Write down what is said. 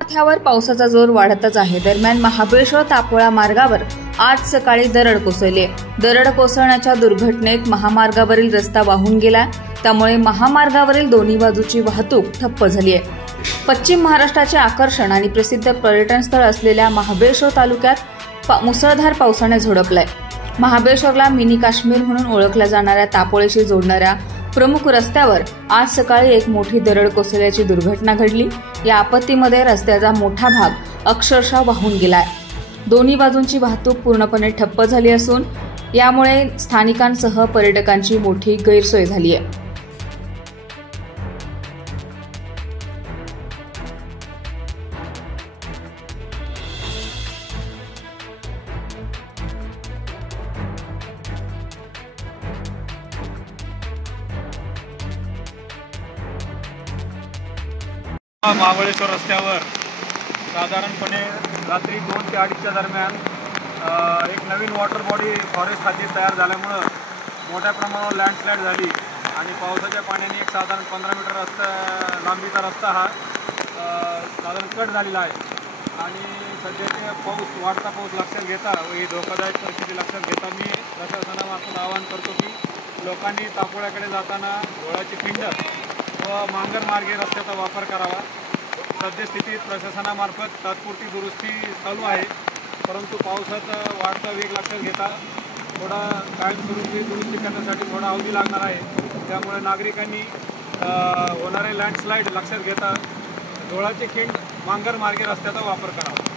रस्त्यावर पावसाचा जोर वाढतच आहे। दरम्यान महाबळेश्वर तापोळा मार्गावर आज सकाळी दरड कोसळली। दरड कोसळण्याच्या दुर्घटनेत महामार्गावरील रस्ता वाहून गेला, त्यामुळे महामार्गावरील दोन्ही बाजूची वाहतूक ठप्प झाली आहे। पश्चिम महाराष्ट्राचे आकर्षण आणि प्रसिद्ध पर्यटन स्थळ असलेल्या महाबळेश्वर तालुक्यात मुसळधार पावसाने झोडपलाय। महाबळेश्वरला मिनी काश्मीर म्हणून ओळखल्या जाणाऱ्या तापोळेशी जोडणाऱ्या प्रमुख रस्त्यावर आज सकाळी एक मोठी दरड कोसळल्याची दुर्घटना घडली। या आपत्तीमध्ये रस्त्याचा मोठा भाग अक्षरशः वाहून गेलाय। दोन्ही बाजूंची वाहतूक पूर्णपणे ठप्प झाली असून यामुळे स्थानिकांसह पर्यटकांची मोठी गैरसोय झाली आहे। महाबळेश्वर रस्त्यावर साधारणपणे रात्री 2 ते 2:30च्या दरम्यान एक नवीन वॉटर बॉडी फॉरेस्ट खाती तयार झाल्यामुळं मोठ्या प्रमाणावर लँडस्लाईड झाली आणि पावसाच्या पाण्याने एक साधारण 15 मीटर लांबीचा रस्ता हा साधारण कट झालेला आहे। आणि सध्याचे वाढता पाऊस लक्षात घेता व ही धोकादायक परिस्थिती लक्षात घेता मी प्रशासनामार्फत आवाहन करतो की लोकांनी तापोळ्याकडे जाताना घोळाची खिंड व मांगर मार्गे रस्त्याचा वापर करावा। सद्यस्थितीत प्रशासनामार्फत तात्पुरती दुरुस्ती चालू आहे, परंतु पावसाचा वाढता वेग लक्षात घेता थोडा कायमस्वरूपी दुरुस्ती करण्यासाठी थोडा अवधी लागणार आहे। त्यामुळे नागरिकांनी होणारे लँडस्लाईड लक्षात घेता घोळाची खिंड मांगर मार्गे रस्त्याचा वापर करावा।